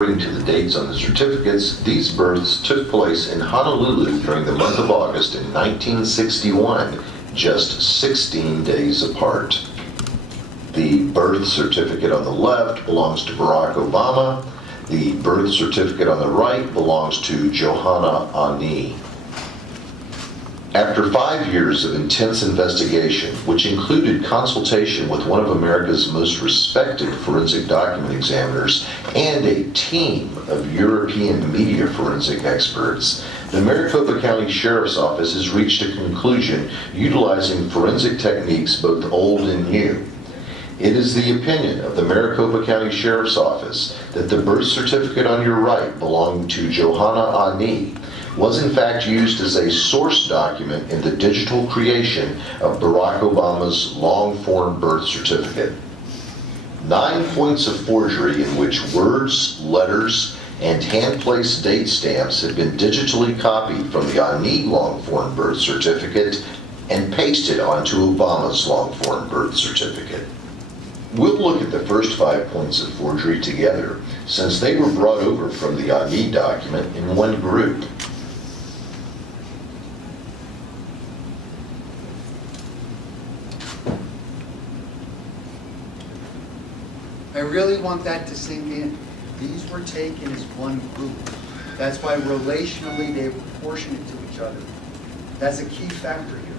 According to the dates on the certificates, these births took place in Honolulu during the month of August in 1961, just 16 days apart. The birth certificate on the left belongs to Barack Obama. The birth certificate on the right belongs to Johanna Ani. After 5 years of intense investigation, which included consultation with one of America's most respected forensic document examiners and a team of European media forensic experts, the Maricopa County Sheriff's Office has reached a conclusion utilizing forensic techniques both old and new. It is the opinion of the Maricopa County Sheriff's Office that the birth certificate on your right belonging to Johanna Ani was in fact used as a source document in the digital creation of Barack Obama's long-form birth certificate. 9 points of forgery in which words, letters, and hand-placed date stamps have been digitally copied from the Ani long-form birth certificate and pasted onto Obama's long-form birth certificate. We'll look at the first 5 points of forgery together, since they were brought over from the Ani document in one group. I really want that to sink in. These were taken as one group. That's why relationally they were proportionate to each other. That's a key factor here.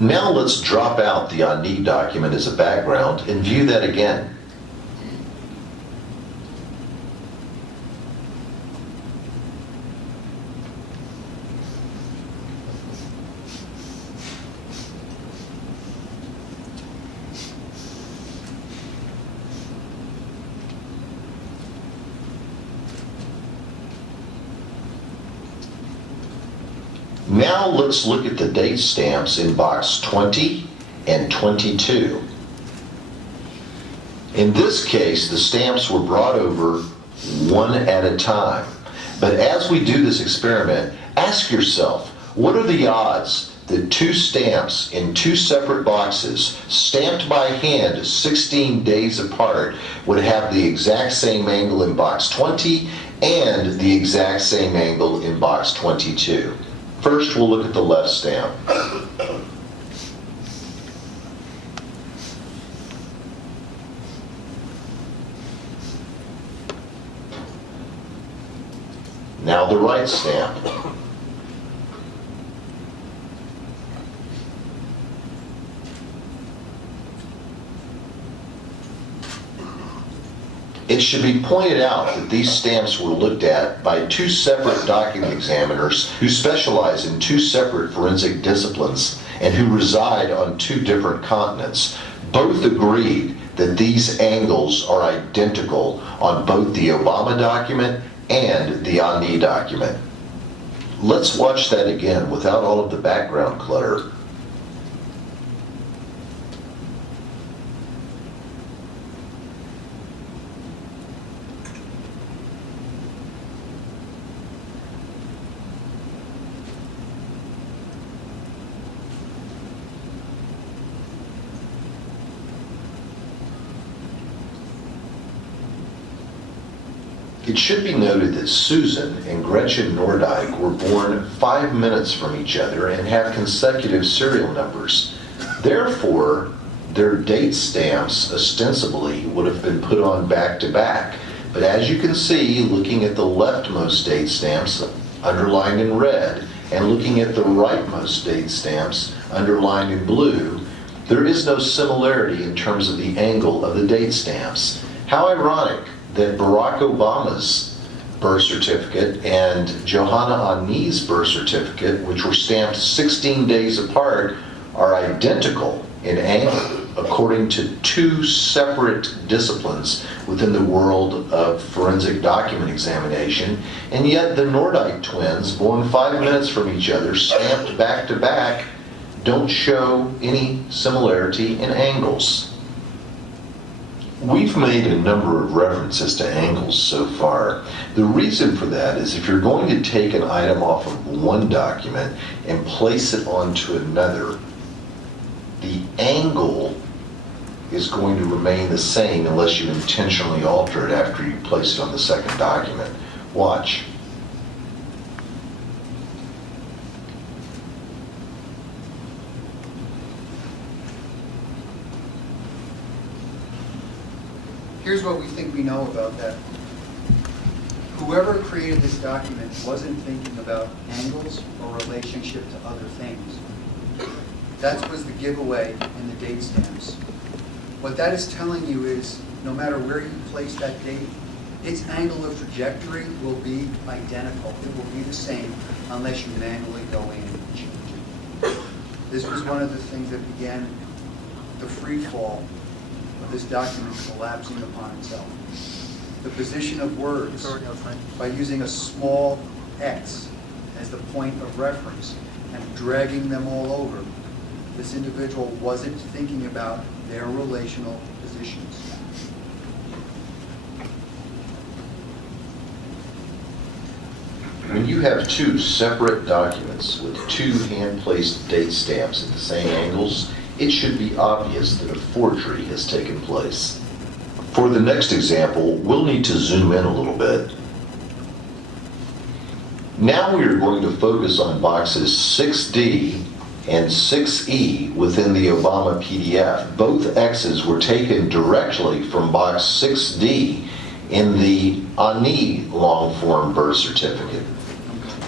Now let's drop out the Ani document as a background and view that again. Now let's look at the date stamps in box 20 and 22. In this case, the stamps were brought over one at a time. But as we do this experiment, ask yourself, what are the odds that 2 stamps in 2 separate boxes, stamped by hand 16 days apart, would have the exact same angle in box 20 and the exact same angle in box 22? First, we'll look at the left stamp. Now the right stamp. It should be pointed out that these stamps were looked at by 2 separate document examiners who specialize in 2 separate forensic disciplines and who reside on 2 different continents. Both agreed that these angles are identical on both the Obama document and the Ani document. Let's watch that again without all of the background clutter. It should be noted that Susan and Gretchen Nordyke were born 5 minutes from each other and have consecutive serial numbers. Therefore, their date stamps ostensibly would have been put on back to back. But as you can see, looking at the leftmost date stamps underlined in red and looking at the rightmost date stamps underlined in blue, there is no similarity in terms of the angle of the date stamps. How ironic that Barack Obama's birth certificate and Johanna Ani's birth certificate, which were stamped 16 days apart, are identical in angle according to 2 separate disciplines within the world of forensic document examination, and yet the Nordyke twins, born 5 minutes from each other, stamped back to back, don't show any similarity in angles. We've made a number of references to angles so far. The reason for that is if you're going to take an item off of one document and place it onto another, the angle is going to remain the same unless you intentionally alter it after you place it on the second document. Watch. Here's what we think we know about that. Whoever created this document wasn't thinking about angles or relationship to other things. That was the giveaway in the date stamps. What that is telling you is, no matter where you place that date, its angle of trajectory will be identical. It will be the same unless you manually go in and change it. This was one of the things that began the free fall of this document collapsing upon itself. The position of words, by using a small x as the point of reference and dragging them all over, this individual wasn't thinking about their relational positions. When you have two separate documents with two hand-placed date stamps at the same angles, it should be obvious that a forgery has taken place. For the next example, we'll need to zoom in a little bit. Now we are going to focus on boxes 6D and 6E within the Obama PDF. Both X's were taken directly from box 6D in the Ani long-form birth certificate.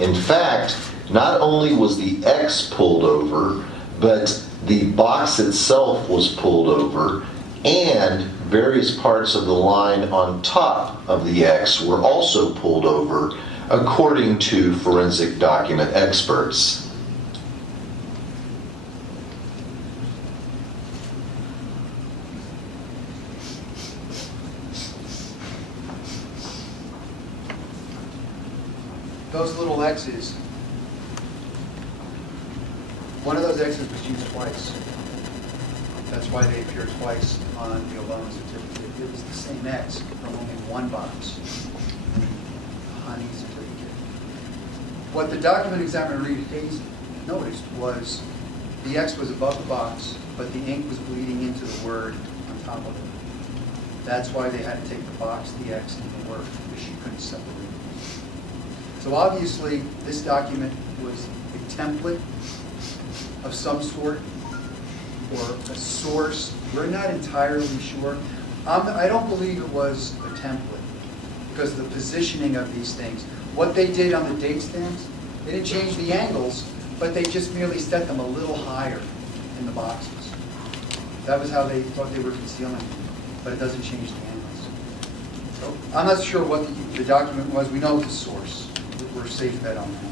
In fact, not only was the X pulled over, but the box itself was pulled over, and various parts of the line on top of the X were also pulled over, according to forensic document experts. Those little X's, one of those X's was used twice. That's why they appear twice on the Obama certificate. It was the same X from only one box, the Honey certificate. What the document examiner Reed Hayes noticed was the X was above the box, but the ink was bleeding into the word on top of it. That's why they had to take the box, the X, and the word, because she couldn't separate it. So obviously, this document was a template of some sort, or a source. We're not entirely sure. I don't believe it was a template because of the positioning of these things. What they did on the date stamps, they didn't change the angles, but they just merely set them a little higher in the boxes. That was how they thought they were concealing them, but it doesn't change the angles. So I'm not sure what the document was. We know the source. We're safe bet on that.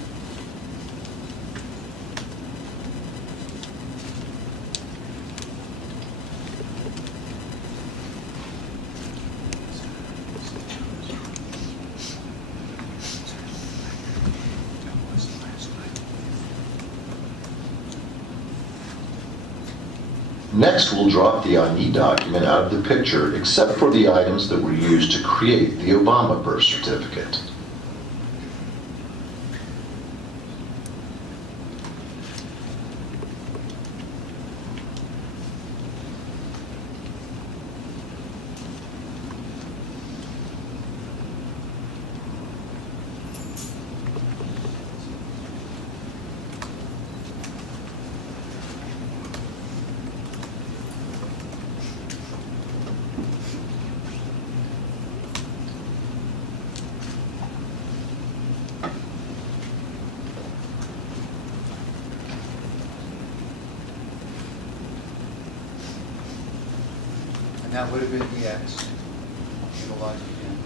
Next, we'll drop the Ani document out of the picture, except for the items that were used to create the Obama birth certificate. And that would have been the X utilized again.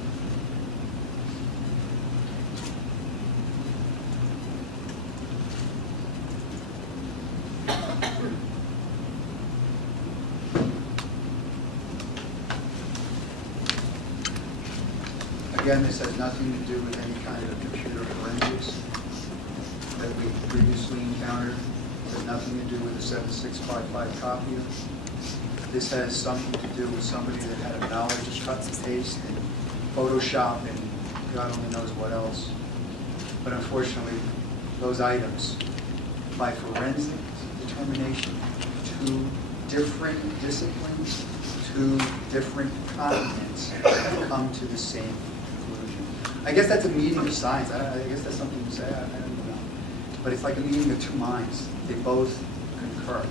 Again, this has nothing to do with any kind of computer forensics that we previously encountered. It has nothing to do with the 7655 copier. this has something to do with somebody that had a knowledge of cut and paste and Photoshop and God only knows what else. But unfortunately, those items, by forensic determination, two different disciplines, two different continents, have come to the same conclusion. I guess that's a meeting of science. I guess that's something to say. I don't know. But it's like a meeting of two minds. They both concur.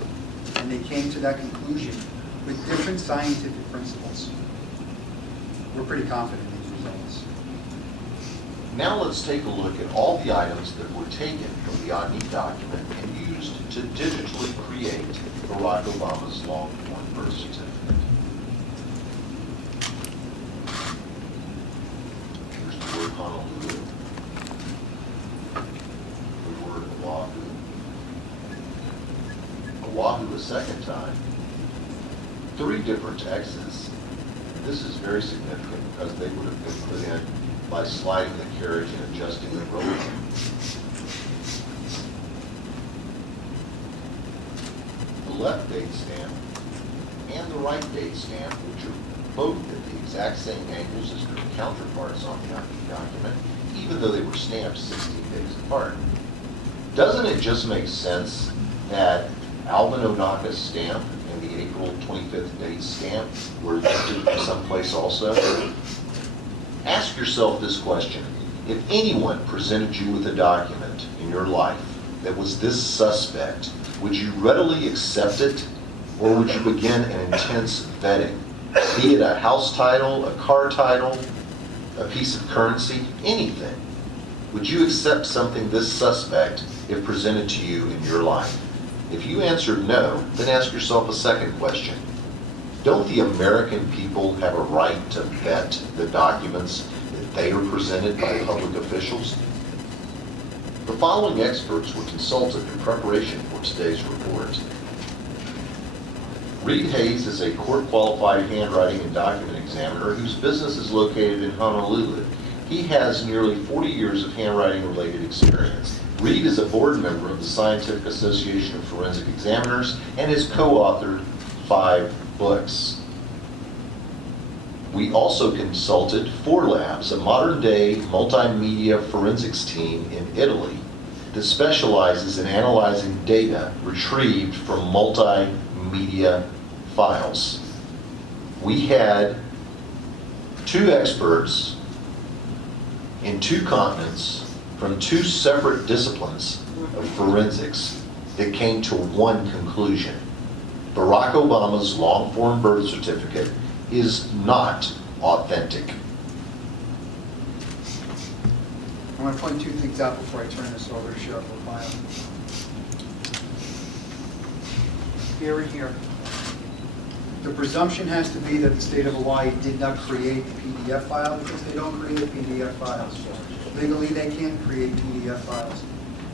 And they came to that conclusion with different scientific principles. We're pretty confident in these results. Now let's take a look at all the items that were taken from the ODNI document and used to digitally create Barack Obama's long-form birth certificate. Here's the word Honolulu, the word Oahu, Oahu a second time, 3 different X's. This is very significant because they would have been put in by sliding the carriage and adjusting the roller. The left date stamp and the right date stamp, which are both at the exact same angles as their counterparts on the document, even though they were stamped 16 days apart. Doesn't it just make sense that Alvin Onaka's stamp and the April 25th date stamp were lifted from someplace also? Ask yourself this question. If anyone presented you with a document in your life that was this suspect, would you readily accept it, or would you begin an intense vetting? Be it a house title, a car title, a piece of currency, anything. Would you accept something this suspect if presented to you in your life? If you answered no, then ask yourself a second question. Don't the American people have a right to vet the documents that they are presented by public officials? The following experts were consulted in preparation for today's report. Reed Hayes is a court-qualified handwriting and document examiner whose business is located in Honolulu. He has nearly 40 years of handwriting-related experience. Reed is a board member of the Scientific Association of Forensic Examiners and has co-authored 5 books. We also consulted 4 Labs, a modern-day multimedia forensics team in Italy that specializes in analyzing data retrieved from multimedia files. We had 2 experts in 2 continents from 2 separate disciplines of forensics that came to one conclusion. Barack Obama's long-form birth certificate is not authentic. I want to point 2 things out before I turn this over to Sheriff Arpaio. Here and here. The presumption has to be that the state of Hawaii did not create the PDF file because they don't create PDF files. Legally, they can't create PDF files.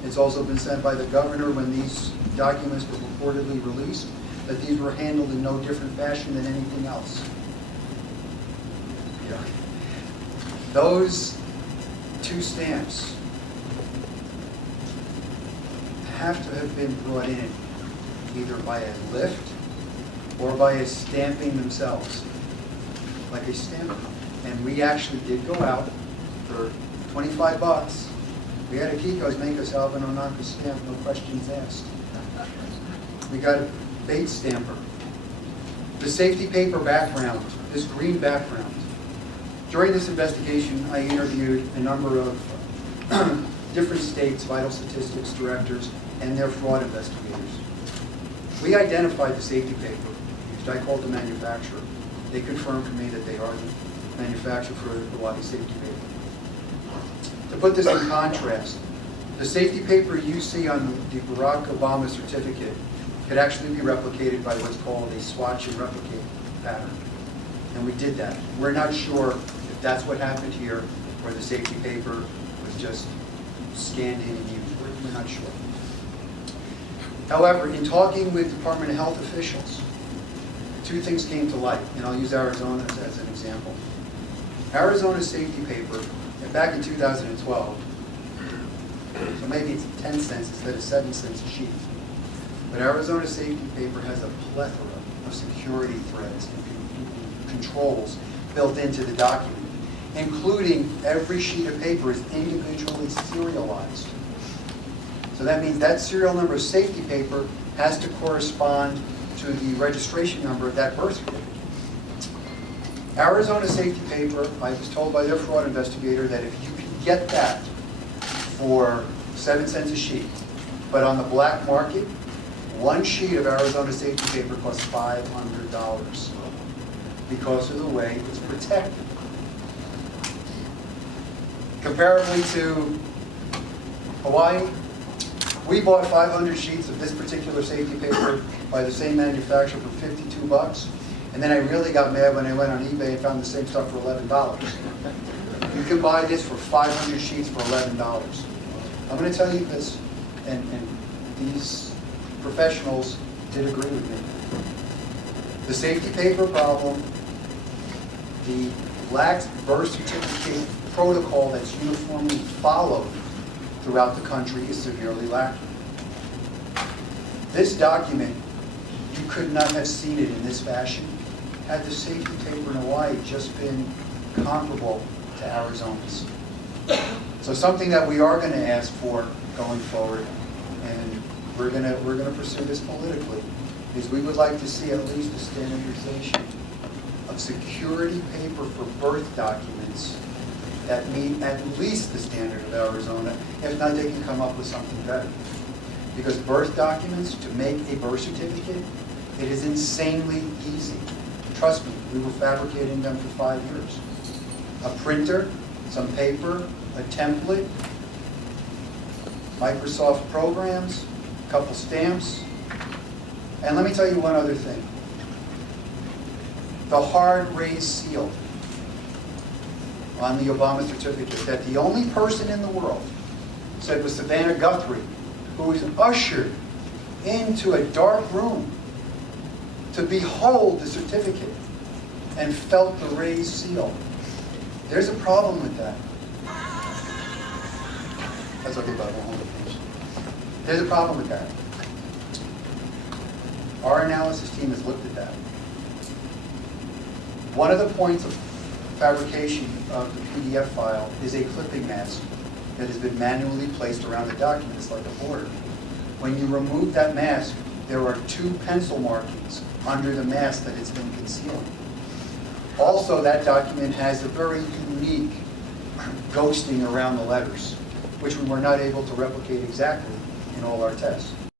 It's also been said by the governor when these documents were reportedly released that these were handled in no different fashion than anything else. Yeah. Those 2 stamps have to have been brought in either by a lift or by a stamping themselves, like a stamp. And we actually did go out for $25. We had a Kiko's make us Alvin Onaka stamp, no questions asked. We got a Bates stamper. The safety paper background, this green background. During this investigation, I interviewed a number of different states' vital statistics directors and their fraud investigators. We identified the safety paper, which I called the manufacturer. They confirmed to me that they are the manufacturer for the Hawaii safety paper. To put this in contrast, the safety paper you see on the Barack Obama certificate could actually be replicated by what's called a swatch and replicate pattern. And we did that. We're not sure if that's what happened here, or the safety paper was just scanned in and used. We're not sure. However, in talking with Department of Health officials, 2 things came to light, and I'll use Arizona as an example. Arizona's safety paper, and back in 2012, so maybe it's 10 cents instead of 7 cents a sheet, but Arizona safety paper has a plethora of security threads and controls built into the document, including every sheet of paper is individually serialized. So that means that serial number of safety paper has to correspond to the registration number of that birth certificate. Arizona safety paper, I was told by their fraud investigator that if you can get that for 7 cents a sheet, but on the black market, one sheet of Arizona safety paper costs $500 because of the way it's protected. Comparably to Hawaii, we bought 500 sheets of this particular safety paper by the same manufacturer for $52, and then I really got mad when I went on eBay and found the same stuff for $11. You can buy this for 500 sheets for $11. I'm going to tell you this, and these professionals did agree with me. The safety paper problem, the lax birth certificate protocol that's uniformly followed throughout the country is severely lacking. This document, you could not have seen it in this fashion had the safety paper in Hawaii just been comparable to Arizona's. So something that we are going to ask for going forward, and we're going to pursue this politically, is we would like to see at least a standardization of security paper for birth documents that meet at least the standard of Arizona. If not, they can come up with something better. Because birth documents, to make a birth certificate, it is insanely easy. Trust me, we were fabricating them for 5 years. A printer, some paper, a template, Microsoft programs, a couple stamps, and let me tell you one other thing. The hard raised seal on the Obama certificate that the only person in the world said was Savannah Guthrie, who was ushered into a dark room to behold the certificate and felt the raised seal. There's a problem with that. That's okay, Bob, hold the page. There's a problem with that. Our analysis team has looked at that. One of the points of fabrication of the PDF file is a clipping mask that has been manually placed around the document. It's like a border. When you remove that mask, there are 2 pencil markings under the mask that it's been concealing. Also, that document has a very unique ghosting around the letters, which we were not able to replicate exactly in all our tests.